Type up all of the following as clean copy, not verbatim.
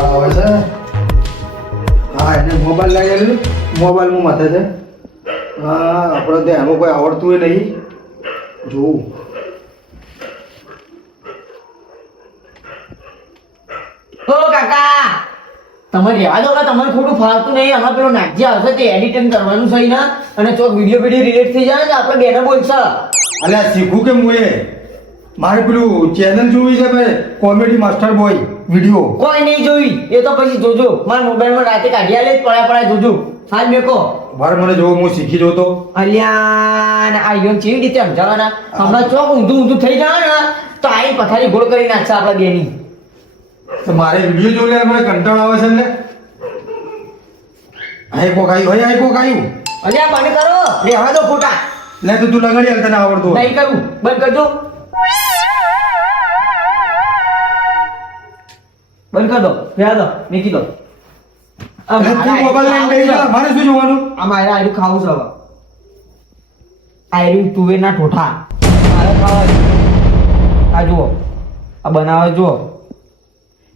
આવે છે. હા એને મોબાઈલ લઈ આવ્યું. મોબાઈલમાં માથે છે. હા આપણે તો એમાં કોઈ આવડતું હોય નહીં. જોવું ઓ કાકા તમે રહેવા દો કે તમારે થોડું ફાલતું નહીં. આમાં પેલો નાગજી આવશે તે એડિટિંગ કરવાનું છે ને અને ચોક વિડીયો રિલેટ થઈ જાય ને આપણે બેને બોલશે. અલ્યા શીખું કેમ હું એ મારે પેલું ચેનલ જોવી છે ભાઈ કોમેડી માસ્ટર બોય વિડીયો. કોઈ નહીં જોઈ એ તો પછી જોજો. મારા મોબાઈલમાં રાતે કાઢી આલે પડ્યા જોજો. હાલ મેકો મારે મને જોવો હું શીખી જો તો. અલ્યા ને આ યોન કેવી રીતે સમજાવવાના? હમણાં ચોક ઊંધું થઈ જાય ને તો આઈ પથારી ગોળ કરી નાખશે આપણા બેની. તો મારે વિડીયો જોઈ લે મને કંટાળો આવે છે ને. આઈ કોક આવ્યું ભાઈ આઈ કોક આવ્યું. અલ્યા બંધ કરો રહેવા દો ફોટા. લે તો તું લગાડી હાલ તને આવડતું હોય. નહીં કરું બંધ કરજો. બંધ કર દો રહેવા દો મૂકી દો. તું મોબાઈલ લઈને બેસી જા મારે શું જોવાનું? આ મારે આયરું ખાવું છે હવે. આયરું તુવેરના ઠોઠા મારે ખાવા છે. આ જુઓ આ બનાવે જુઓ.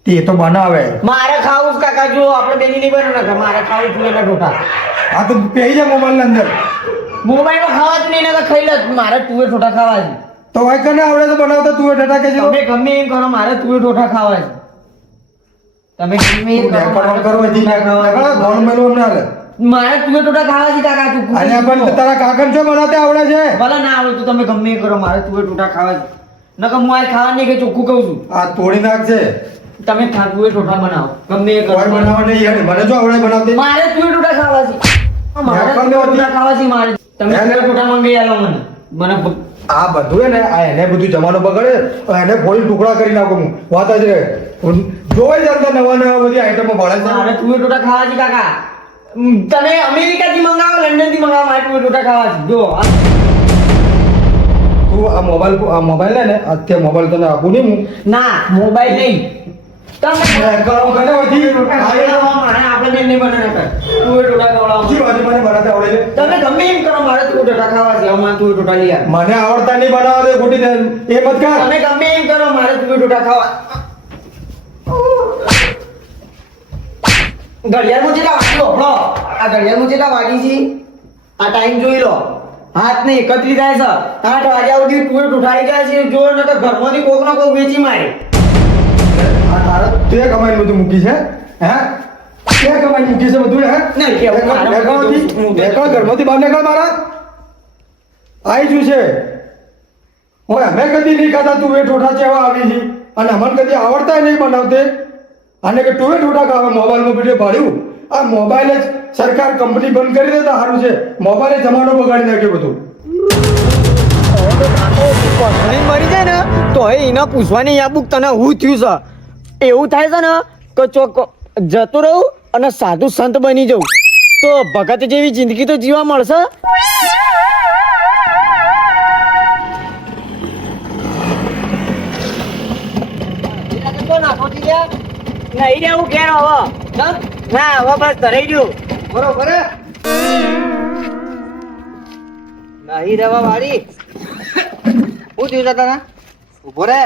તે તો બનાવે. મારે ખાવું છે કાકા જુઓ આપણે બેની નહીં બનાવતા. મારે ખાવું તુવેરના ઠોઠા. હા તો પેહી જા મોબાઈલ અંદર. મોબાઈલમાં ખાવા જ નહીં ને ખાઈ લે. મારે તુવેર ઠોઠા ખાવા છે. તો ભાઈ કને આવડે તો બનાવતા તું ઠઠા કે જો. તમે ગમે એમ કરો મારે તુવેર ઠોઠા ખાવા છે. તમે ગમે એમ કરો રેકોર્ડ કરો હજી ના ગોળ મેલો અમને હાલે. મારે તુવેર ઠોઠા ખાવા છે કાકા તું. અને પણ તારા કાકન છો બનાવતે આવડે છે. ભલે ના આવડે તો તમે ગમે એમ કરો મારે તુવેર ઠોઠા ખાવા છે. નકર હું આ ખાવા નહીં કે ચોખ્ખું કહું છું. આ તોડી નાખજે. તમે તુવેર ઠોઠા બનાવો ગમે એ કરો. કોઈ બનાવવા નહીં યાર મને જો આવડે બનાવતે. મારે તુવેર ઠોઠા ખાવા છે. મારે તુવેર ઠોઠા ખાવા છે મારે. તમે તુવેર ઠોઠા મંગાઈ આલો મને. મને આ બધું હે ને આ એને બધું જમાનો બગડે એને ફોડી ટુકડા કરી નાખું હું વાત જ રે જોઈ જતા નવા નવા બધી આઈટમો ભળે છે. મારે તુવેર ઠોઠા ખાવા છે કાકા. તમે અમેરિકાથી મંગાવો લંડન થી મંગાવો મારે તુવેર ઠોઠા ખાવા છે. જો તું આ મોબાઈલ લે ને અત્યારે મોબાઈલ તને આપું નહીં હું. ના મોબાઈલ નહીં. તમે કરો કને વધી મારે આપણે બેન નહીં બનાવતા. તુવેર ઠોઠા ખવડાવો. જી વાજી મને બનાવતે આવડે છે. તમે ગમે એમ કરો મારે તુવેર ઠોઠા ખાવા છે. અમારે તુવેર ઠોઠા લઈ આવો. મને આવડતા નહીં બનાવવા દે ખોટી દે એ મત કર. તમે ગમે એમ કરો મારે તુવેર ઠોઠા ખાવા. ઘડિયાળમાં જેટલા વાગી હોભળો. આ ઘડિયાળમાં જેટલા વાગી છે આ ટાઈમ જોઈ લો. હાથ ને 31 થાય છે. 8 વાગ્યા સુધી તુવેર ઠોઠાઈ ગયા છે. જોર ન તો ઘરમાંથી કોક ના કોક વેચી મારે. આ તારા તે કમાઈને બધું મૂકી છે હે તે કમાઈને મૂકી છે બધું હે નહીં કેવું મારે નીકળ ઘરમાંથી બહાર નીકળ મારા આઈ શું છે ઓય અમે કદી નહીં ખાતા તું એ ઠોઠા ચેવા આવી છે અને અમને કદી આવડતા નહીં બનાવતે અને કે તું એ ઠોઠા ખાવા મોબાઈલમાં વિડીયો પાડ્યું આ મોબાઈલ જ સરકાર કંપની બંધ કરી દે તો સારું છે મોબાઈલે જમાનો બગાડી નાખ્યો બધું મરી જાય ને તો હવે એને પૂછવાની આ બુક તને હું થયું છે એવું થાય છે ને કે ચોક જતો રહું અને સાધુ સંત બની જવું તો ભગત જેવી જિંદગી તો જીવા મળશે. નહીં રહેવું ઘેર હવે ના હવે બસ ધરાઈ ગયું બરોબર નહીં રહેવા વાળી શું થયું છે તને ઉભો રે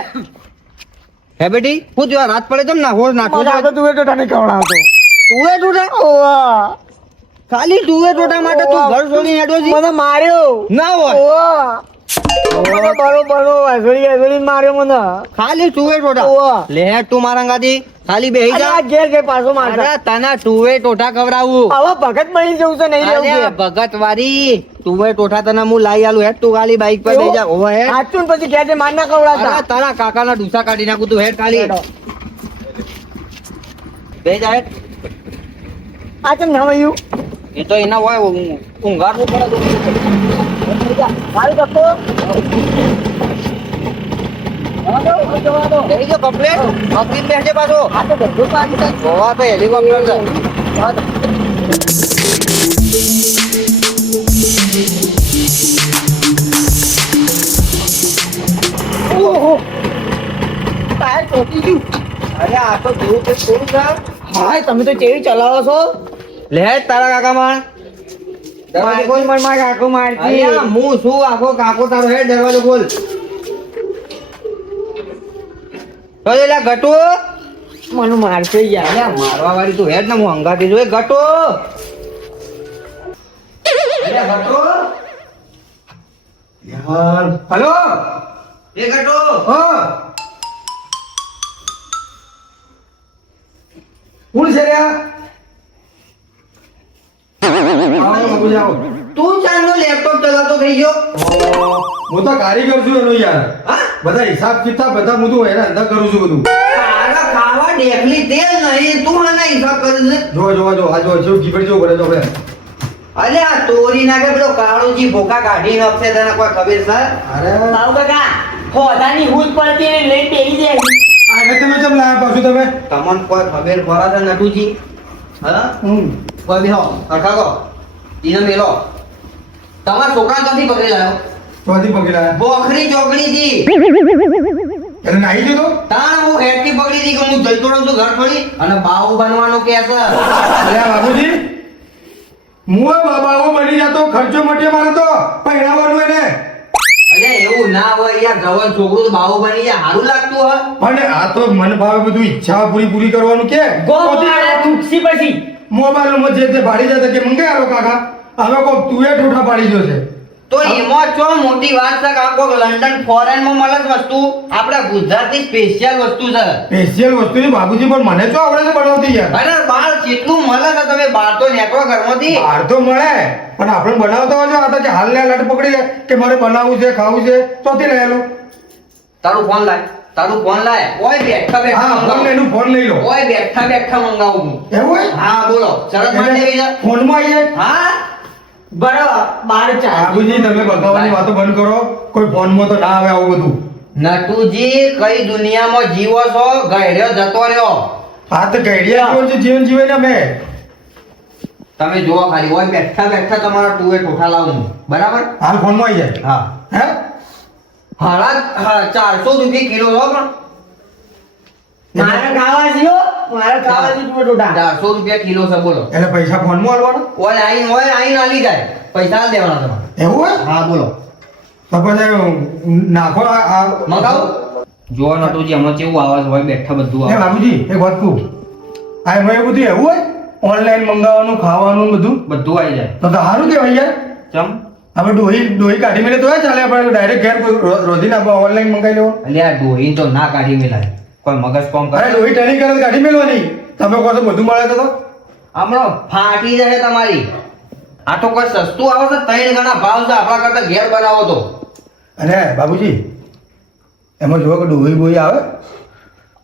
હે બેટી શું થયું રાત પડે તો ના હોર નાખો મને આગળ તુવેર ઠોઠા નહીં ખવડાવતો. તુવે ટોટા ઓવા ખાલી તુવે ટોટા માટે તું ઘર છોડીને હેડો છે મને માર્યો. ના હોય ઓવા મને બરો વાસળી માર્યો મને. ખાલી તુવે ટોટા ઓવા. લે હેડ તું મારા ગાડી ખાલી બેહી જા અરે ઘેર ઘેર પાછો મારતા. અરે તને તુવે ટોટા ખવડાવું આવા ભગત બની જવું છે નહીં રહેવું અરે છે. ભગત વાળી તુવે ટોટા તને હું લાઈ આલું હેડ તું ખાલી બાઈક પર બેહી જા ઓવે હેડ હાચું ને પછી ઘેર જે માર ના ખવડાવતા. અરે તારા કાકાના ડૂસા કાઢી નાખું તું હેડ ખાલી બેહી જા હેડ આ કેમ ના વયું? એ તો એના હોય ઊંઘાડવું પડે હાલ ધક્કો. જઈ જો કમ્પ્લેટ કમ્પ્લીટ બેસજે પાછો આ તો બધું પાડી દે. ગોવા તો હેલિકોપ્ટર છે ઓહો ટાયર તૂટી ગયું. અરે આ તો જેવું તે થોડું છે હાય તમે તો કેવી ચલાવો છો? લે તારા કાકા માં દરવાજો ખોલ મને માર કાકો મારતી. અલ્યા હું શું આખો કાકો તારો હે દરવાજો ખોલ તો એલા ગટુ મને મારશે યાર અલ્યા મારવા વાળી તું હેડ ને હું હંગાતી જોઈ ગટો અલ્યા ગટો યાર હલો એ ગટો હા કોણ છે રે આ? આવો બાબુજી આવો. તું ચાંદનો લેપટોપ ચલાવતો થઈ ગયો હું તો કારીગર છું એનો યાર હા બધા હિસાબ કિતાબ બધા હું તો એના અંદર કરું છું બધું તારા ખાવા ડેકલી તેલ નહીં તું આના હિસાબ કરે છે જો આ જો જેવું ગીફટ જેવું કરે તો આપણે અલ્યા તોરી નાખે પેલો કાળુજી ભોકા કાઢી નાખશે તને કોઈ ખબર છે અરે બાબુ કાકા હોદાની હૂદ પડતી ને લઈ પેરી દે આ એને તમે કેમ લાયા પાછું તમે તમને કોઈ ખબર પડે છે નટુજી હા કોઈ બી હો અઠાકો ઈને મેલો તમારા છોકરા ક્યાંથી પકડી લાયો ચોથી પકડી લાયા બોખરી ચોકડી થી એટલે નાહી ગયો તો તાણ હું હેડથી પકડી હતી કે હું જઈતો રહું છું ઘર છોડી અને બાહુ બનવાનું કે છે અરે બાબુજી હું બાબા બની જતો ખર્ચો મટે મારે તો પહેરાવાનું એને અરે એવું ના હોય યાર જવાન છોકરું તો બાહુ બની જાય સારું લાગતું હ પણ આ તો મન ભાવે બધું ઈચ્છા પૂરી કરવાનું કે ગોમાળા તૂટસી પછી મોબાઈલ માં જે તે ભાડી જતા કે મંગે આલો કાકા હવે કોક તું એ ઠોઠા પાડી ગયો છે તો એમાં ચો મોટી વાત છે કે આ કોક લંડન ફોરેન માં મળે છે વસ્તુ આપણા ગુજરાતી સ્પેશિયલ વસ્તુ છે સ્પેશિયલ વસ્તુ ની બાબુજી પણ મને તો આવડે છે બનાવતી યાર અરે બાર કેટલું મળે છે તમે બહાર તો નીકળો ઘરમાંથી બહાર તો મળે પણ આપણે બનાવતા હોય આ તો કે હાલ ને લટ પકડી લે કે મારે બનાવવું છે ખાવું છે તોથી લઈ આલો તારું ફોન લાય ઓય બેઠા હા ફોન બેઠા એનું ફોન લઈ લો ઓય બેઠા મંગાવું હું એવું હોય હા બોલો શરત માંડી દેવી છે ફોનમાં આવી જાય હા બરાબર બાર ચાર બાબુજી તમે બગાવવાની વાતો બંધ કરો કોઈ ફોનમાં તો ના આવે આવું બધું નટુજી કઈ દુનિયામાં જીવો છો ગયડ્યો જતો રહ્યો આ તો ગઈડિયા જેવું છે જીવન જીવે ને અમે તમે જુઓ ખાલી ઓય બેઠા તમારા ટુએ ઠોઠા લાવું હું. બરાબર હાલ ફોનમાં આવી જાય હા હે હાડા 400 રૂપિયા કિલો છો પણ મારે ખાવા જીઓ મારે ખાવા જી તું ટોટા 400 રૂપિયા કિલો છે બોલો એટલે પૈસા ફોનમાં આલવાના ઓય આઈ આલી જાય પૈસા આલી દેવાના તમારે એવું હોય હા બોલો તો પછી નાખો આ મંગાવો જો નટુજી હમણાં કેવું આવાજ હોય બેઠા બધું એ આવે બાબુજી એક વાત કહું આ એમાં એવું બધું એવું હોય ઓનલાઈન મંગાવવાનું ખાવાનું બધું બધું આવી જાય તો સારું કહેવાય યાર ચમ આપણે ડોહી કાઢી મેલે તો ચાલે આપણે ડાયરેક્ટ ઘેર રોજીને આપણે ઓનલાઈન મંગાવી લેવો અલ્યા ડોહી તો ના કાઢી મેલાય કોઈ મગજ કોમ અરે કરે ડોહી ટ્રેનિંગ કરે તો કાઢી મેલવાની તમે કહો તો બધું મળે તો હમણાં ફાટી જશે તમારી આ તો કોઈ સસ્તું આવે છે 3 ગણા ભાવ છે આપણા કરતા ઘેર બનાવો તો અરે બાબુજી એમાં જોવો કે ડોહી બોહી આવે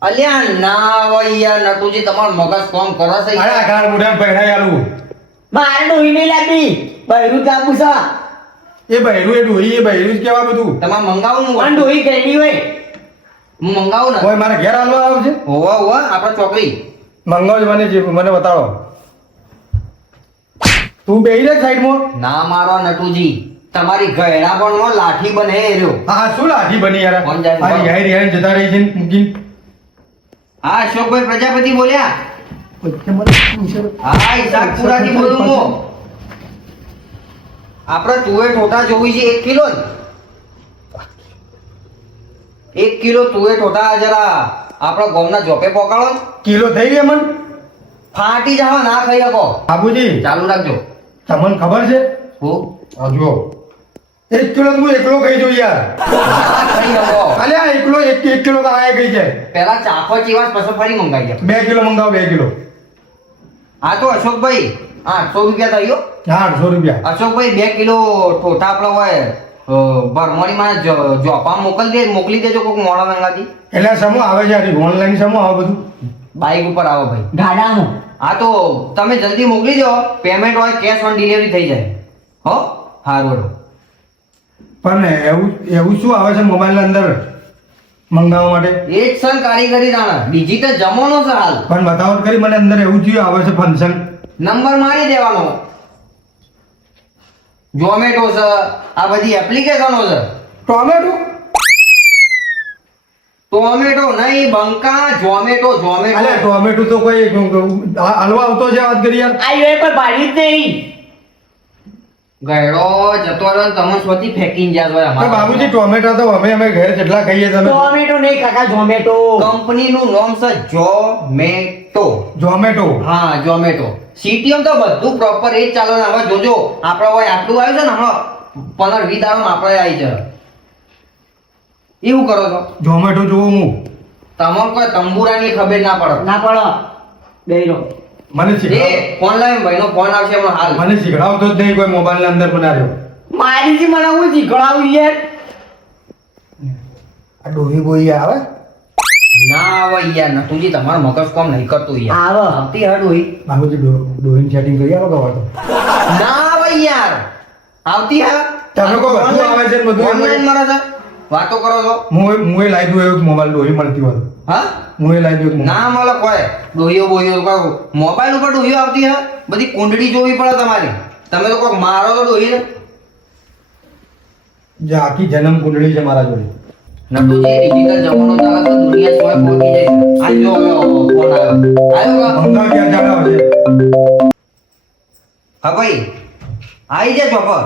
અલ્યા ના હોય યાર નટુજી તમારું મગજ કોમ કરે છે અરે આ ગાળ મોઢામાં પહેરાઈ આલું મારે ડોહી નહીં લાગતી બૈરું કાપું છે એ બૈરું એ ડોહી એ બૈરું જ કહેવા બધું તમારે મંગાવું પણ હું ડોહી ગઈ હોય હું મંગાવું ને કોઈ મારે ઘેર આલવા આવશે હોવા આપણા છોકરી મંગાવજો મને બતાવો તું બેહી રે સાઈડમાં ના મારો નટુજી તમારી ગયડા પણ લાઠી બને એ રહ્યો હા શું લાઠી બની યાર કોણ જાય? આ યાર યાર જતા રહી છે મૂકી હા અશોકભાઈ પ્રજાપતિ બોલ્યા હા ઈસાકપુરાથી બોલું હું આપણે તુવે ઠોઠા જોવી છે 1 કિલો જ 1 કિલો તુવે ઠોઠા જરા આપણા ગામના જોપે પોકાળો કિલો થઈ ગયા મન ફાટી જાવ ના ખાઈ શકો બાબુજી ચાલુ રાખજો તમને ખબર છે હું જો 1 કિલો તો હું એકલો ખાઈ જોઈ યાર ના ખાઈ શકો અલે આ એકલો 1 કિલો તો આ ગઈ છે પેલા ચાખો ચીવાસ પછી ફરી મંગાવી ગયા 2 કિલો મંગાવો 2 કિલો હા તો અશોકભાઈ 800 રૂપિયા થયો હા 800 રૂપિયા અશોકભાઈ 2 કિલો ઠોઠા આપણો હોય ભરમણીમાં જોપા મોકલી દેજો કોઈક મોડા મંગાતી એટલે સમૂહ આવે છે ઓનલાઈન સમૂહ આવે બધું બાઈક ઉપર આવો ભાઈ ગાડામાં હા તો તમે જલ્દી મોકલી દો પેમેન્ટ હોય કેશ ઓન ડિલિવરી થઈ જાય હો સારું પણ એવું શું આવે છે મોબાઈલ અંદર મંગાવવા માટે એ જ સર કારીગરી જાણે ડિજિટલ જમાનો છે હાલ પણ બતાવો તો ખરી મને અંદર એવું થયું આવે છે ફંક્શન નંબર મારી દેવાનો ઝોમેટો છે આ બધી એપ્લિકેશનો છે ટોમેટો ટોમેટો નહીં બંકા ઝોમેટો અલે ટોમેટો તો કોઈ હલવા આવતો છે વાત કરી યાર આ એ પર ભાડી જ નહીં ગયડો જતો રહ્યો ને તમે સ્વતી ફેંકીને જ્યાં હોય તો અમારા બાબુજી ટોમેટો તો અમે ઘરે જેટલા ખાઈએ તમે ટોમેટો નહીં કાકા ઝોમેટો. કંપનીનું નામ છે ઝોમેટો. ઝોમેટો હા ઝોમેટો. સિટીમાં તો બધું પ્રોપર એ જ ચાલે ને. હવે જોજો આપણે હોય આટલું આવ્યું છે ને હમણાં 15-20 દાડામાં આપણે આવી જાય. એવું કરો છો ઝોમેટો જોઉં હું તમને કોઈ તંબુરાની ખબર ના પડે. ના પડો બેહી રહો. મને એ શીખડાવ ફોન લાવીને ભાઈનો ફોન આવશે હમણાં હાલ. મને શીખડાવતો જ નહીં કોઈ મોબાઈલ ની અંદર બનાવ્યો મારીથી મને હું શીખવાડું યાર. આ ડોહી બોહી આવે ના આવે યાર નટુજી તમારું મગજ કામ નહીં કરતું યાર. આવે. આવતી હડ હોય. બાબુજી ડોહીની સેટિંગ કરી આવો કવા તો ના આવે યાર. આવતી હા તમે કહો બધું આવે છે ને બધું આવે. ઓનલાઈન મળે છે. વાતો કરો છો. હું એ લાવી દઉં એવું મોબાઈલ ડોહી મળતી હોય હા હું એ લાવી દઉં ના મળે કોઈ ડોહીઓ બોહીઓ કોઈ મોબાઈલ ઉપર ડોહીઓ આવતી હે. બધી કુંડળી જોવી પડે તમારી. તમે તો કોઈ મારો તો ડોહી જે આખી જન્મ કુંડળી છે મારા જોડે નટુજી ડિજિટલ જમાનો ચાલે છે. દુનિયા સોય પહોંચી જાય છે. આ જો ફોન આવ્યો મંગા ક્યાં જાણા છે હા ભાઈ આવી જાય ચોપર.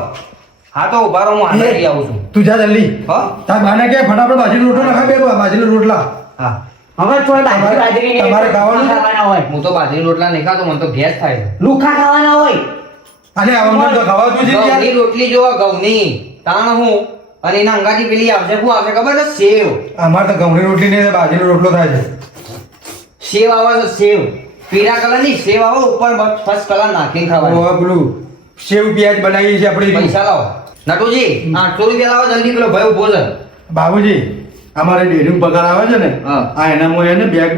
હા તો ઉભા રહો હું હાલે લઈ આવું છું. તું જા જલ્દી હા તાર બાને કે ફટાફટ બાજરીનો રોટલો નખા બે બાજરીનો રોટલા હા હવે થોડી બાજરી તમારે ખાવાનું છે? ખાવાના હોય. હું તો બાજરી રોટલા નહીં ખાતો. મને તો ગેસ થાય છે. લુખા ખાવાના હોય. અને આવામાં તો ખવાતું છે યાર ઘઉંની રોટલી જોવા ઘઉંની તાણ હું અને એના અંગાથી પેલી આવશે શું આવશે ખબર છે સેવ. અમારે તો ઘઉંની રોટલી ને બાજરીનો રોટલો થાય છે સેવ આવે છે સેવ. પીળા કલરની સેવ આવે ઉપર ફર્સ્ટ કલર નાખીને ખાવાની. હવે પેલું સેવ પ્યાજ બનાવીએ છીએ આપણે પૈસા લાવો નટુજી 800 રૂપિયા લાવો જલ્દી. પેલો ભાઈ ઉભો છે. બાબુજી અમારે ડેરી પગાર આવે છે ને હા. આ એનામાં એને બેગ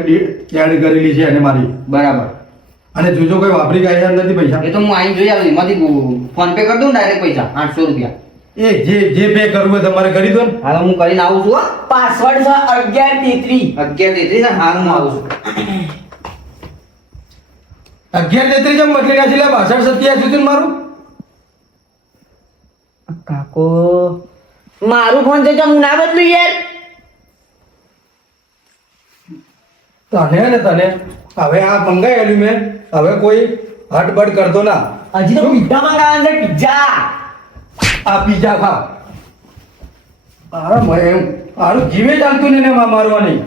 એડ કરેલી છે એને મારી બરાબર. અને જોજો કોઈ વાપરી ગયા નથી પૈસા એ તો હું આઈને જોઈ આવું. એમાંથી ફોન પે કરી દઉં ડાયરેક્ટ પૈસા 800 રૂપિયા. એ જે પે કરવું હોય તમારે કરી દો ને હાલ હું કરીને આવું છું. હા પાસવર્ડ છે 1133. 11:33 ને હાલ હું આવું છું. 11:33 જેમ બદલી નાખી લે 62-87 સુધી મારું કાકો મારું ફોન છે હું ના બદલું યાર. તને ને તને હવે આ મંગાયેલું મેં હવે કોઈ હટબડ કરતો ના હજી તો પિઝા મંગાવવા છે પિઝા. આ પીઝા ખા મારું જીવે ચાલતું નહીં ને મારવા નહીં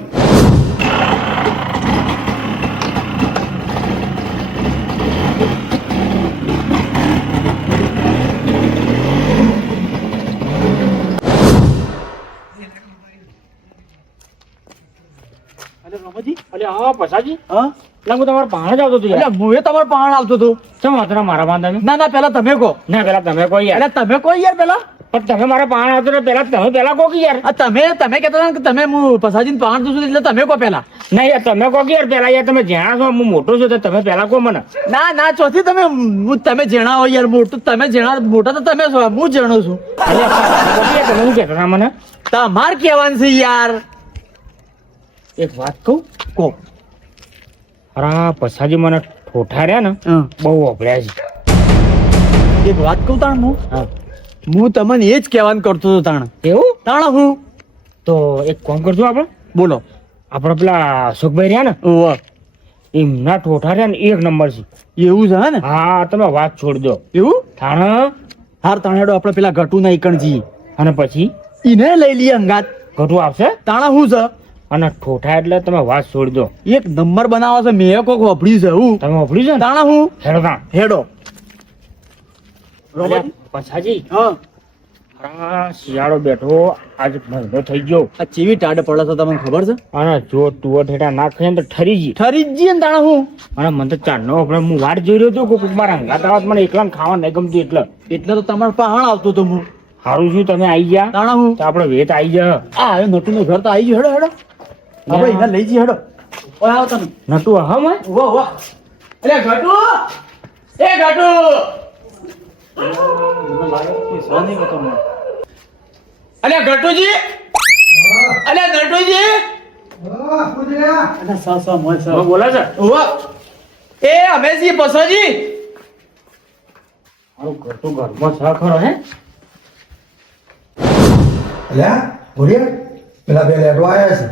ના ના પેલા તમે કહો. ના પેલા તમે કહો યાર. એટલે તમે કહો યાર પેલા. પણ તમે મારા પાણ આવતો તો પેલા તમે પેલા કહો કે યાર. આ તમે કહેતા હતા ને કે તમે હું પસાજીને પાણ દઉં છું એટલે તમે કહો પેલા. ના યાર તમે કહો કે યાર પેલા યાર તમે જાણો છો હું મોટો છું તો તમે પેલા કહો મને. ના ના ચોથી તમે જેણા હોય યાર મોટું તમે જેણા મોટા તો તમે છો હું જેણો છું. અલ્યા, તમે કહો કે યાર, તમે શું કહેતા હતા મને? તમાર કહેવાનું છે યાર. એક વાત કહું કહો. અરા પછાજી મને ઠોઠાર્યા ને હં. બહુ વપરાય છે. એક વાત કહું તાણ હા. હું તમને એ જ કહેવાનું કરતો હતો તાણ. એવું તાણ હું તો એક કામ કરજો આપણે બોલો. આપણે પેલા અશોકભાઈ રહ્યા ને ઓહો. એમના ઠોઠાર્યા ને એક નંબર છે. એવું છે હે ને હા તમે વાત છોડી દો. એવું થાણ હાર તાણેડો આપણે પેલા ઘટુ ના ઈકણ જઈએ અને પછી ઈને લઈ લઈએ અંગાત. ઘટું આવશે તાણા શું છે અને ઠોઠા એટલે તમે વાત છોડી દો. એક નંબર બનાવો છે મેં કોક વાપર્યું છે હું તમે વાપર્યું છે ને તાણા હું હેડો તાણ. હેડો. અલ્યા, પછાજી હા આ શિયાળો બેઠો આજ મહિનો થઈ ગયો આ ચેવી ટાઢ પડે છે તમને ખબર છે અને જો તુવર ઠેઠા ના ખાઈએ ને તો ઠરી જી. ઠરી જ જઈએ ને તાણા હું અને મને તો ચારનો આપણે હું વાટ જોઈ રહ્યો હતો કે કોક મારા હંગાત આવત મને એકલા ખાવા નહીં ગમતું એટલે એટલે તો તમારે પાહણ આવતો તો હું સારું શું તમે આવી ગયા તાણા હું તો આપણે વેત આવી જા. આ હવે નટુ નું ઘર તો આવી ગયું હેડો હેડો આપણે એને લઈ જઈએ હેડો ઓય આવો તમે નટુ હા મેં વાહ વાહ અરે ઘટુ એ ઘટુ અલ્યા ઘટુજી અલ્યા ઘટુજી બોલા છે ઓવા એ અમે છીએ પસોજી મારું ઘર તો ઘરમાં છે ખરો હે અલ્યા ભૂરિયા પેલા બે લેટો આવ્યા છે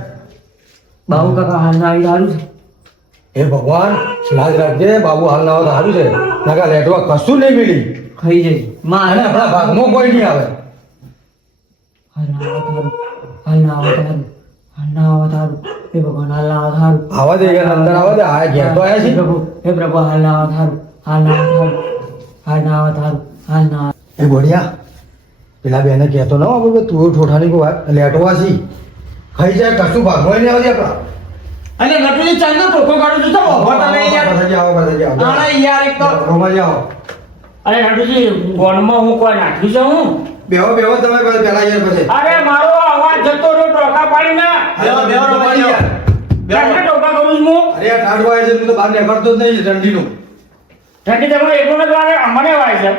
બાબુ કાકા હાલ ના આવી સારું છે હે ભગવાન લાજ રાખજે બાબુ હાલ ના હોય તો સારું છે નકા લેટવા કશું નહીં મળી ખાઈ જઈ અને મારે આપણા ભાગમાં કોઈ નહીં આવે હાલ ના આવો તારું હે ભગવાન હાલ ના આવો તારું આવા દે યાર, અંદર આવા દે. આ ઘેર તો આયા હે છે. પ્રભુ હાલ ના આવો તારું હાલ ના આવો તારું એ બોડિયા, પેલા બેને કહેતો ના હોય કે તું ઠોઠાની કોઈ વાત લેટવા છી ખાઈ જાય, કશું ભાગવાય નહીં આવતી આપણા. અને નટુજી ચાલનો ટોકો કાઢું છું તો ઉભો તમે યાર પાછા આવો, પાછા આવો. આના યાર એક તો રોમાજી આવો. અરે નટુજી ગોળમાં હું કોઈ નાખ્યું છે હું બેહો બેહો તમે પેલા યાર પછી. અરે મારો અવાજ જતો રહ્યો ટોકા પાડી ના બેહો રોમાજી યાર. કેટલા ટોકા કરું છું હું અરે આ ઠાઠ વાય છે, તું તો બહાર નીકળતો જ નહીં ઠંડીનું. ઠંડી તમને એટલું જ વાગે અમને વાય છે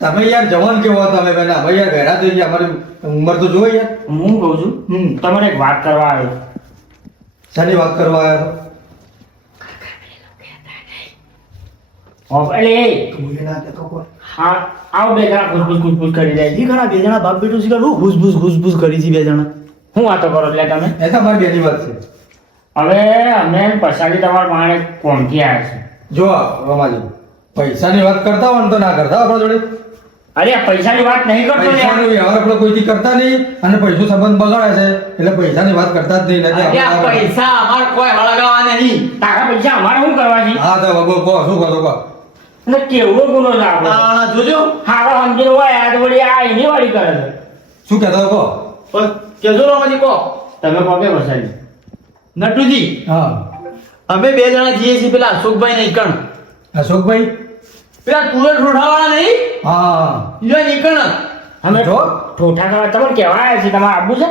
તમે યાર જવાન કેવો તમે બેના ભાઈ યાર ઘેરા થઈ ગયા, અમારી ઉંમર તો જોઈ યાર. હું કહું છું તમને એક વાત કરવા આવ્યો શાની વાત કરવા આવ્યા એટલે એ તો? બોલે ના કહેતો કોઈ. હા આવ બે જણા ખુશબુશ કરી જાય ઈ ઘણા બે જણા બાપ બેટું શીખર ઘૂસબૂસ કરી છે બે જણા હું વાતો કરો એટલે તમે એ તો મારી બેની વાત છે. હવે અમે પછાડી તમારા માણે કોમથી આવ્યા છે જો રોમાજી, પૈસાની વાત કરતા હોય ને તો ના કરતા આપણા જોડે. અરે આ પૈસાની વાત નહીં કરતો ને પૈસાનો વ્યવહાર આપણે કોઈથી કરતા નહીં અને પૈસો સંબંધ બગાડે છે એટલે પૈસાની વાત કરતા જ નહીં. નથી આપણે- પૈસા અમાર કોઈ હળગાવા નહીં તારા પૈસા અમારે શું કરવા છે હા તો બાબુ કહો શું કહો કહો. એટલે કેવડો ગુનો છે આપણો આ જોજો હારો સમજીને હોય આ તો વળી આ એની વાળી કરે છે શું કહેતા કહો. પણ કેજો રામાજી કો તમે કોકે પછાડી નટુજી હા અમે બે જણા જઈએ છીએ પેલા અશોકભાઈ નહીં કણ અશોકભાઈ. પેલા તુરત રોઢાવાળા નહીં હા ઈયો નીકળ અમે જો. ઠોઠા કરવા તમને કહેવા આવ્યા છીએ તમારે આબુ છે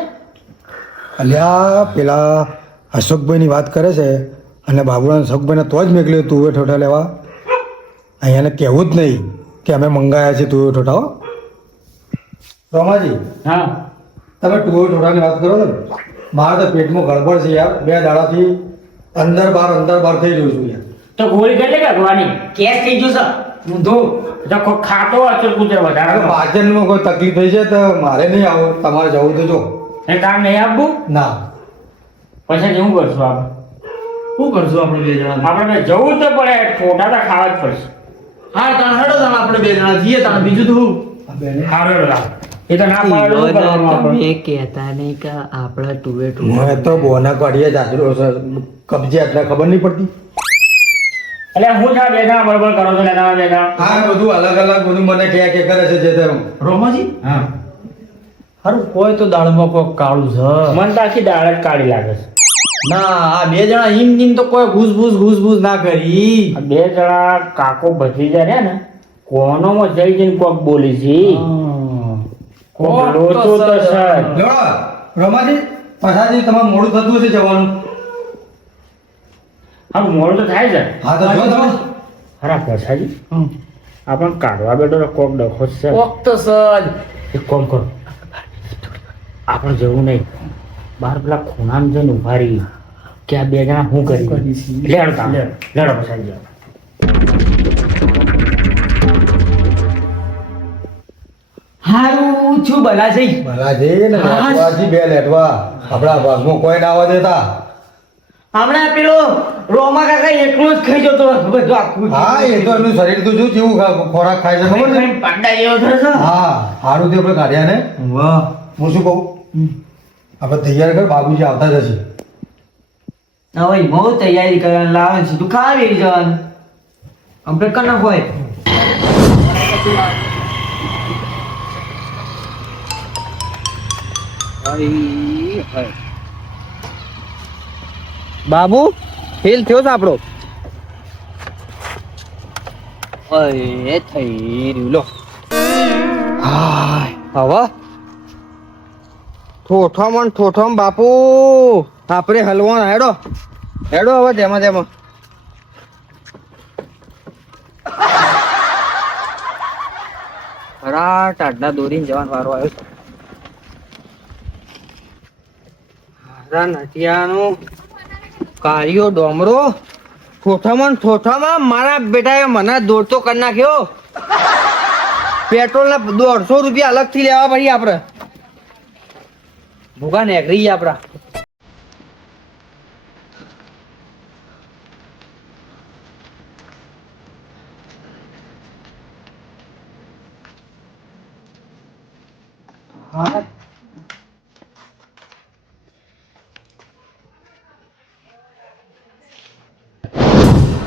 અલ્યા પેલા અશોકભાઈની વાત કરે છે અને બાબુરામ અશોકભાઈને તો જ મોકલ્યો તુવે ઠોઠા લેવા. અહીંયાને કહેવું જ નહીં કે અમે મંગાયા છે તુવે ઠોઠા. હો રોમાજી, હા તમે તુવે ઠોઠાની વાત કરો ને, મારે તો પેટમાં ગડબડ છે યાર. 2 દાડાથી અંદર બહાર થઈ રહ્યું છું યાર. તો ગોળી કેટલી કાઢવાની કેસ થઈ ગયો છે ઊંધો તો કોઈ ખાતો અચર કુચર હવે વધારે પાચનમાં કોઈ તકલીફ થઈ છે તો મારે નહીં આવું, તમારે જવું તો જો. એ કામ નહીં આપવું ના પછી શું કરશું આપણે શું કરશું આપણે બે જણા આપણે જવું તો પડે ઠોઠા તો ખાવા જ પડશે હા તાણ હેડો તાણ આપણે બે જણા જઈએ તાણ બીજું તો હું આ બેને હારો રાખ એ તો ના પાડે તો શું કરવાનું આપણે? કહેતા નહીં કે આપણા ટુવે મેં તો બોના કાઢીએ જાજરો કબજે એટલે ખબર નહીં પડતી. એટલે હું છે બે જણા બરોબર કરો છો ને તમે બે જણા હા બધું અલગ બધું મને કે કરે છે જે તે. રોમાજી હા હારું કોઈ તો દાળમાં કોઈ કાળું છે મન તો આખી દાળ જ કાઢી લાગે છે ના આ બે જણા ઈમ તો કોઈ ઘૂસબૂસ ના કરી આ બે જણા કાકો ભત્રીજા રહ્યા ને કોનોમાં જઈને કોક બોલી છે કોક લોચો તો છે લો રમાજી, પછાજી તમારે મોડું થતું હશે જવાનું. હા મોડું તો થાય છે હા તો જો તમે. હરા પ્રસાદી આપણ કાઢવા બેઠો તો કોક ડખો જ છે વખત સજ એક કોમ કરો આપણે જવું નહીં બહાર પેલા ખૂણામાં જઈને ઉભા રહી કે આ બે જણા શું કરી લેડો તાણ, લેડો પ્રસાદી જાઓ. હારું છું બલા છે ભલાજી ને હા. લેટવાજી બે લેટવા આપણા ભાગમાં કોઈ ના આવવા દેતા. હમણાં પેલો રોમા કાકા એકલો જ ખાઈ જતો બધું આખું હા એ તો એનું શરીર તો જો કેવું ખોરાક ખાય છે ખબર છે? પાડા જેવો થયો છે હા સારું થયું આપણે કાઢ્યા ને. વાહ હું શું કહું, આપણે તૈયાર કર, બાબુજી આવતા જ હશે. હવે બહુ તૈયારી કરવાની લાવે છે તું ખાવા જવાનું આપણે કના હોય બાબુ ફેલ થયો છે આપણો અરે થઈ રહ્યું લો હવે ઠોઠમ બાપુ આપણે હલવાન હેડો હેડો હવે તેમાં હરા ટાઢના દોરીને જવાનો વારો આવ્યો છે હરા નટિયાનું કાળિયો ડોમરો ઠોઠામાં મારા બેટાએ મને દોડતો કરી નાખ્યો પેટ્રોલ ના 150 રૂપિયા અલગ થી લેવા પડી આપડે ભૂગા નેકરી આપડા હા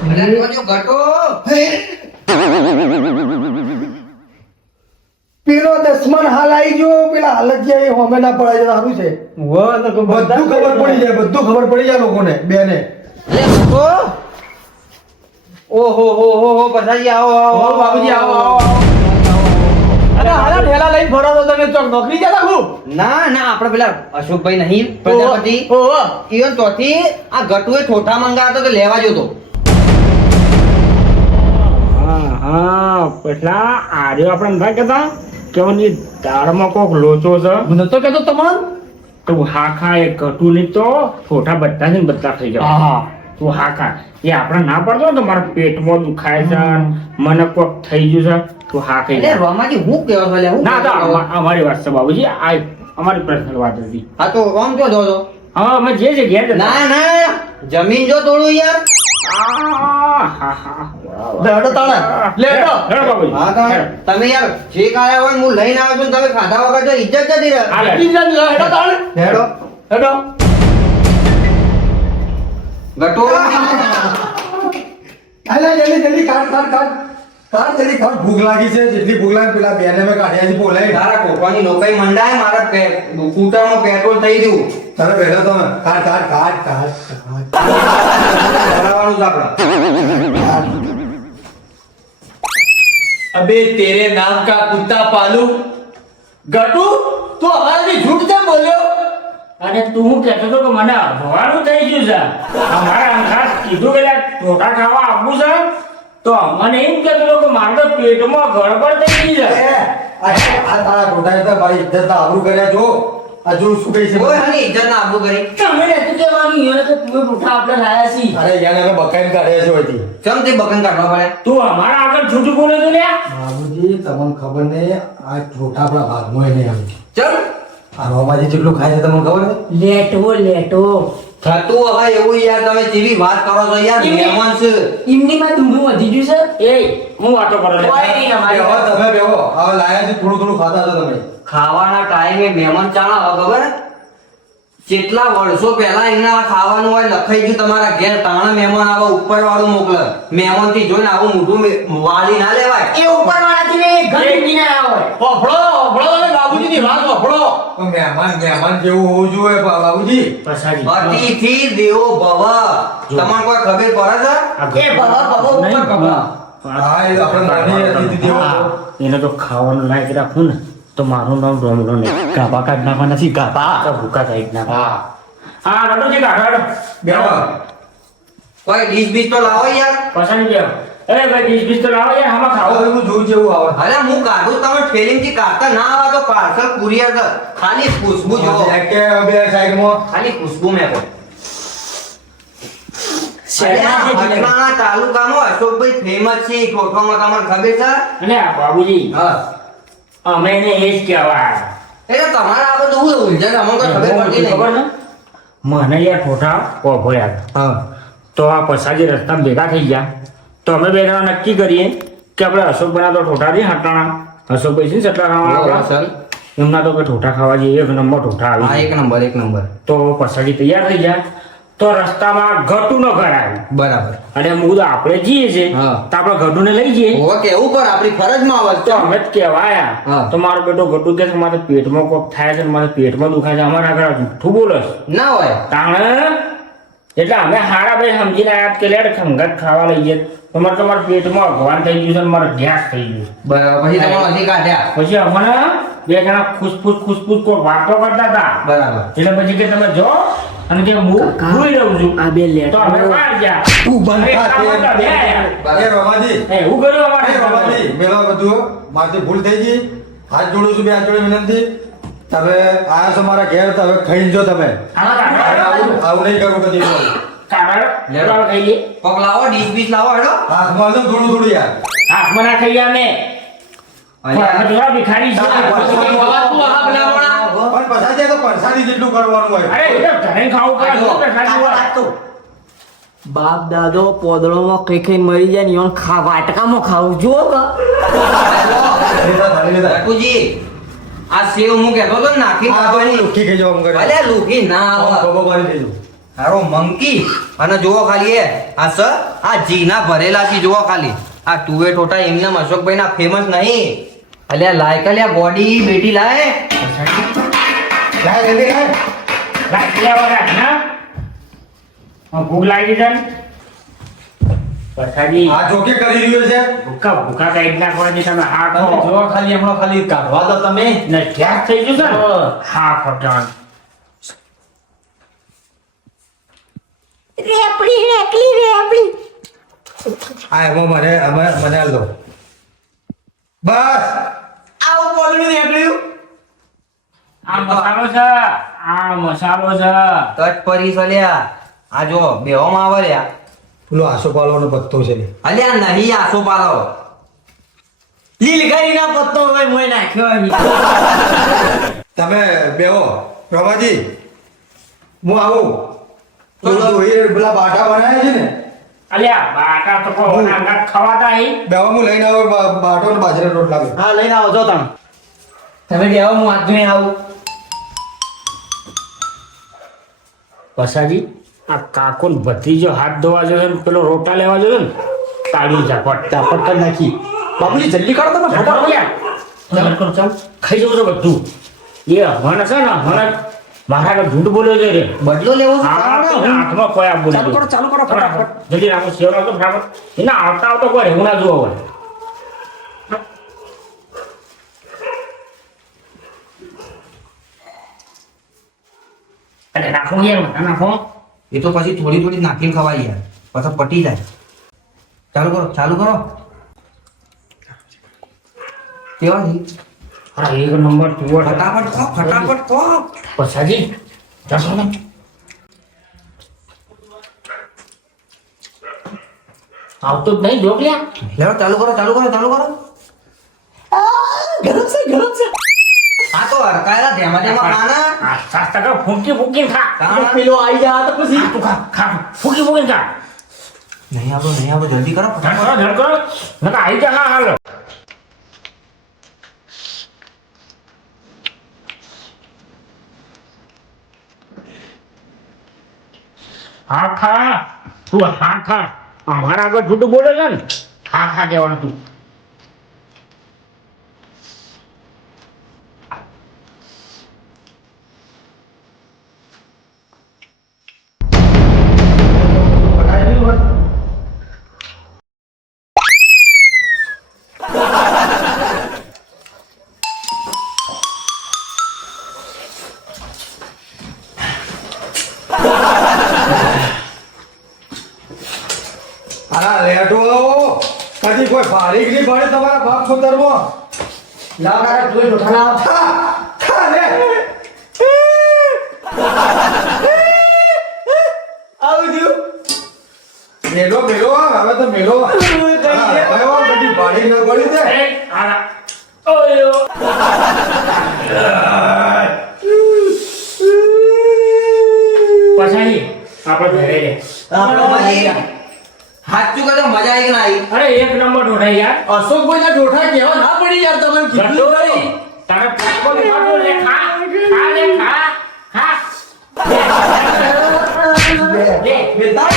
અરે જોજો ઘટો પેલો દસમન હાલ આવી ગયો પેલા હાલત જે એ હોમે ના પડાય સારું છે બધું ખબર પડી જાય બધું ખબર પડી જાય લોકોને બેને અરે ઘટો ઓહો હો હો હો પછાડી આવો આવો બાબુજી આવો આવો અરે હાલા ઠેલા લઈને ફરો તો તમે ચોક નોકરી જતા હું ના ના આપણે પેલા અશોકભાઈ નહીં પ્રજાપતિ ઓહો ઈવન તોથી આ ગટુએ ઠોઠા મંગાવ્યો તો લેવા જો તો હા પેલા આર્યો આપણે ના કહેતા કે ઓની દાળમાં કોક લોચો છે હું નતો કહેતો તમને તું હા ખા એ કટુ નહીં તો છોટા બધા છે ને બધા થઈ જાવ હા તું હા ખા એ આપણે ના પડતો ને તો મારા પેટમાં દુખાય છે મને કોક થઈ ગયું છે તું હા ખાઈ એટલે જા. રમાજી હું કેવો છો લે હું ના તો કેવો છો? અમારી વાત છે બાબુજી આ અમારી પર્સનલ વાત હતી હા તો આમ ક્યો દો છો હા અમે જે જગ્યાએ જતા. ના ના જમીન જો થોડું યાર લેડો તાણે લેડો હેડો બાબુજી હા કાં હેડો. તમે યાર જે કાયા હોય ને હું લઈને આવ્યો છું ને તમે ખાધા વગર તો ઇજ્જત જતી રહે હા, લે. લેડો તાણે હેડો લેડો ગટો અલે જલ્દી જલ્દી કાઢ જલ્દી કાઢ ભૂખ લાગી છે જેટલી ભૂખ લાગી પેલા બેને મેં કાઢ્યા છે બોલાય તારા કોપાની નોકાઈ મંડાય મારા સ્કૂટરમાં પેટ્રોલ થઈ ગયું તમે બેઠો તમે કાઢ કરાવવાનું છે આપણે अबे तेरे नाम का कुत्ता पालू गटू तू हमारे लिए झूठ क्या बोल्यो અને તું હું કહેતો હતો કે મને ભવાનું થઈ ગયું છે અમારા અંખાસ કીધું કે યાર ટોટા ખાવા આપવું છે તો મને એમ કહેતો હતો કે મારે તો પેટમાં ગડબડ થઈ ગઈ છે આ તારા ટોટાએ તો મારી ઇજ્જત આબરૂ કર્યા જો હજુ શું કહી છે કોઈ હાની ઇજ્જત ના આપવું કરી તમે નથી કહેવાનું યાર કે તું રૂઠા આપણે લાયા છી અરે યાર અમે બકાઈને કાઢ્યા છે હોયથી ચમ તે બકન કાઢવા પડે તું અમારા આગળ છૂટું બોલે તો લ્યા બાબુજી તમને ખબર નહીં આ ટોટા આપણા ભાગમાં નહીં આવે ચમ આ રોમાજી જેટલું ખાય છે તમને ખબર છે લેટો લેટો થતું હવે એવું યાર તમે જેવી વાત કરો છો યાર મહેમાન છે એમની માં દૂધું વધી ગયું છે એ હું વાતો કરો લે કોઈ નહીં અમારી હવે તમે બેહો હવે લાયા છે થોડું ખાતા છો તમે ખાવાના ટાઈમે મહેમાન ચાણા હોય ખબર કેટલા વર્ષો પહેલા એના ખાવાનું હોય લખાઈ ગયું તમારા ઘેર તાણા મહેમાન આવે ઉપર વાળું મોકલે મહેમાન થી જોઈને આવું મોઢું વાળી ના લેવાય એ ઉપર વાળાથી ને ઘર મૂકીને આવ્યા હોય હોફળો હોફળો તમે બાબુજીની વાત હોફળો પણ મહેમાન જેવું હોવું જોઈએ બાબુજી પછાડી અતિથિ દેવો ભવ તમને કોઈ ખબર પડે છે એ ભવા ભવા ઉપર નહીં, ભવા હા એ આપણે નાની અતિથિ દેવો હા, એને તો ખાવાનું લાયક રાખું ને તો મારું નામ રોમલો નહીં ગાભા કાઢ નાખવા નથી ગાભા તો ભૂકા થાય ના હા હા રડોજી કાઢો બેહો કોઈ ડીશ બીશ તો લાવો યાર પછાડી ગયો એ ભાઈ ડીશ બીશ તો લાવો યાર આમાં ખાઓ હવે હું જોઉં જેવું આવે અરે હું કાઢું તમે ફેલિંગ થી કાઢતા ના આવે તો પાર્સલ કુરિયર કર ખાલી ખુશ્બુ જો કે બે સાઈડમાં ખાલી ખુશ્બુ મેં કહો શહેરમાં જે અટલાના તાલુકાનો અશોકભાઈ ફેમસ છે ઠોઠોમાં તમને ખબર છે અને આ બાબુજી હા અમે એને એ જ કહેવાય એટલે તમારા આ બધું હું ઉલઝન અમને કોઈ ખબર પડતી ખબર નહીં ને મને યાર ઠોઠા ઓભળ્યા હા તો આ પછાડી રસ્તા ભેગા થઈ ગયા તો અમે બે જણા નક્કી કરીએ કે આપણે અશોકભાઈના તો ઠોઠા રહી હટાણા અશોકભાઈ છે ને સટલા ખાવા સર એમના તો કે ઠોઠા ખાવા જઈએ એક નંબર ઠોઠા હા આવી એક નંબર એક નંબર તો પછાડી તૈયાર થઈ ગયા તો રસ્તામાં ઘટું ન ઘર આવ્યું બરાબર અને હું તો આપણે જઈએ છે હા. તો આપણે ઘટુને લઈ જઈએ ઓવે કેવું પર આપણી ફરજમાં આવે તો અમે જ કહેવાયા હા. તો મારો બેટો ઘટું કે છે મારે પેટમાં કોક થાય છે ને મારે પેટમાં દુખાય છે અમારા આગળ જૂઠું બોલે છે ના હોય તાણે એટલે અમે હારા ભાઈ સમજીને આયા કે લેડ ખંગત ખાવા લઈ જઈએ તમારે પેટમાં ભગવાન થઈ ગયું છે ને મારે ગેસ થઈ ગયું છે બરાબર પછી તમારો હજી કાઢ્યા પછી અમને બે જણા ખુશફૂસ કોઈ વાતો કરતા હતા બરાબર એટલે પછી કે તમે જો અને કે હું ભૂઈ રહું છું આ બે લેટો તો અમે બહાર ગયા તું બંધ અરે, થા કામ હતા, બે આયા. એ રમાજી એ એવું કર્યું એ અમારે રમાજી મેલા બધું મારથી ભૂલ થઈ ગઈ હાથ જોડું છું બે હાથ જોડે વિનંતી તમે આયા છો મારા ઘેર તો હવે ખાઈને જો તમે આવું નહીં કરું કદી લેડો. પગ લાવો ડીશ બીશ લાવો હેડો હાથમાં તો થોડું થોડું યાર હાથમાં ના ખાઈ અમે અમે જોવા ભિખારી છે. પણ પછાડી તો પરસાદી જેટલું કરવાનું હોય અરે એ તો ઘરે ખાવું પડે શું પ્રસાદી હોય? બાપ દાદો પોદળોમાં કઈ કઈ મરી જાય ને ઈવન વાટકામાં ખાવું જુઓ કે ધણી લેતા. રઘુજી આ સેવ હું કહેતો તો ને નાખી આ તો ખાવાની. લુખી ખાઈ જવા કરે અલ્યા લુખી ના આવે ખોબો મારી દેજો હારો મંકી અને જુઓ ખાલી એ આ સ આ જીના ભરેલા છે જુઓ ખાલી આ ટુવે ટોટા એમના અશોકભાઈ ના ફેમસ નહીં અલ્યા લાય કલ્યા બોડી બેટી લાય લાય જલ્દી લાય રાખ્યા રાખ ના ભૂખ લાગી છે ને? પછાડી આ જોકે કરી રહ્યો છે ભૂખા ભૂખા કઈ નાખવાની તમે હા તમે કહો જો ખાલી હમણાં ખાલી કાઢવા દો તમે ને ગેસ થઈ ગયું છે ને હા ફટાણ આ એમાં મને હાલ દો બસ આવું પોદળું નીકળ્યું. આ મસાલો છે આ મસાલો છે કટ પરી સલ્યા આ જો બેવામાં આવે લ્યા પેલો આસોપાલવાનો પત્તો છે લે. અલ્યા નહીં આસો પાલો લીલગરીના પત્તો હોય મોય નાખ્યો એમ. તમે બેહો પ્રભાજી હું આવું તો એ પેલા બાટા બનાવ્યા છે ને અલ્યા બાટા તો કોઈ ના ખવાતા હી બેહો હું લઈને આવું બાટો ને બાજરા રોટલા બે. હા લઈને આવજો તમે. તમે બેહો હું હાથ ધોઈને આવું પછાડી આ કાકોન ભત્રીજો હાથ ધોવા જશે ને પેલો રોટા લેવા જશે ને તાળી ઝાપટ ચાપટ કરી નાખી બાપુજી જલ્દી કરો તમે ફટાફટ. ખાઈ જવું છે બધું એ હવાના છે ને હવાના મારા આગળ જૂઠ બોલ્યો છે રે બદલો લેવો છે હાથમાં કોઈ આપ બોલી ચાલુ કરો, ચાલુ કરો, ફટાફટ. જલ્દી રાખો સેવ રાખો ફટાફટ એના આવતા આવતા કોઈ રહેવું ના જોવા હોય અરે નાખો યાર મને નાખો એ તો પછી થોડી થોડી નાખીને ખવાય યાર પછી પટી જાય ચાલુ કરો કેવા છે અરે એક નંબર તુવર ફટાફટ ખો પછાજી જશો ને આવતો જ નહીં જોક લ્યા લેવો ચાલુ કરો ગરમ છે. આ તો હરકાયેલા ધેમાં ખાના આ સાસ્તા કર ફૂંકી ફૂંકીને ખા ખાના. પેલો આઈ જા તો પછી તું ખા ખા ફૂંકી ફૂંકીને ખા નહીં આવો જલ્દી કરો ધડ કરો નકા આવી જા હા હાલ હા ખા તું હા ખા અમારા આગળ જૂઠું બોલે છે ને હા ખા કહેવાનું તું આ લેટો કદી કોઈ ભારીક નહીં પડે તમારા બાપ ખોતરમાં લાવ કાકા તું જોઠા લાવ. ખા લે આવું થયું. મેલો હવે તો મેલો બધી ભારીક ના પડી દે એ આલા ઓયો પછાડી આપણે ઘરે લે સાચું કહો તો મજા આવી કે ના આવી અરે એક નંબર ઢોઢાઈ યાર અશોકભાઈ ના જોઠા કેવા ના પડી યાર તમે કીધું ગટ્ટો નહીં. તારે પુષ્પો ખાતો લે ખા ખા લે ખા ખા લે બેટા,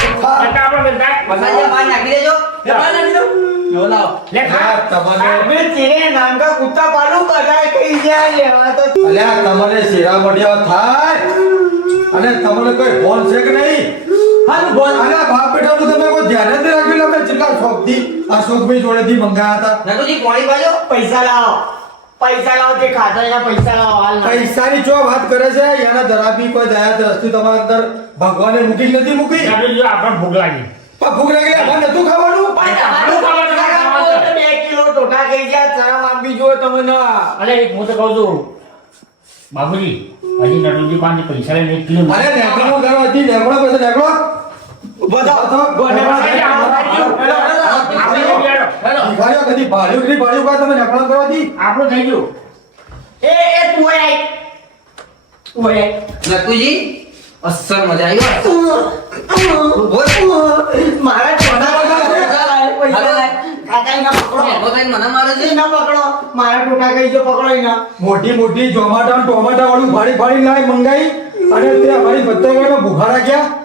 બેટા આપણે બેટા મસાલા બહાર નાખી દેજો બેટા નાખી દો. લો લાવો. લે ખા તમને અમે ચીરે નામકા કુત્તા પાલું બધાય કઈ જાય લેવા તો અલ્યા તમને શેરા બઢિયા થાય અને તમને કોઈ ફોન છે કે નહીં હારું બોલ. અલ્યા બાપ બેટાનું તમે કોઈ ધ્યાન જ નહીં રાખ્યું અમે જેટલા શોખથી અશોકભાઈ જોડેથી મંગાયા હતા નટુજી પાણી પાજો પૈસા લાવો તે ખાતા એના પૈસા લાવો હાલ ના. પૈસાની ચો વાત કરે છે એના ધરાબી કોઈ દયા દ્રષ્ટિ તમારા અંદર ભગવાને મૂકી કે નથી મૂકી ચાલો જો આપણે ભૂખ લાગી પણ ભૂખ લાગી અમારે નતું ખાવાનું આપણું ખાવાનું ખાવાનું છે. 2 કિલો ટોટા ખાઈ ગયા શરમ આપી જુઓ તમને. અરે એક હું તો કહું છું બાબુજી હજી નટુજી પાસે પૈસા લઈને 1 કિલો અરે નેકળો ઘર હતી નેકળો પછી નેકળો આપણે થઈ ગયું. ભિખારીઓ કદી ભાડ્યું કે નહીં ભાડ્યું કાંઈ તમે નેકળો કરવાથી આપણું થઈ ગયું એ તું ઓય આય. તું ઓય આય. નટુજી અસર મજા આવી મારા ટોટા પૈસા લાય. કાકા એના પકડો. મને મારે છે ના પકડો મારા ટોટા કઈ જો પકડો એના મોટી મોટી ટોમાટા વાળું ફાડી ફાડી લાવી મંગાઈ અને તે અમારી પત્તંગોમાં ભૂખા રાખ્યા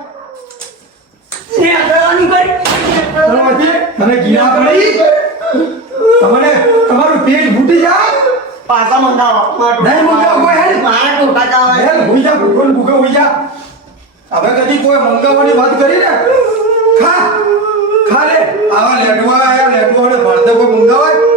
તમે ગીરા પડી તમને તમારું પેટ ફૂટી જાય પાછા મંગાવો નહીં મંગાવો કોઈ હેડ મારા ટોટા કાવા હેડ હોઈ જા ભૂખો ભૂખો હોઈ જા હવે કદી કોઈ મંગાવવાની વાત કરી ને ખા ખા લે આવા લેટવા આયા લેટવાને ભરતે કોઈ મંગાવાય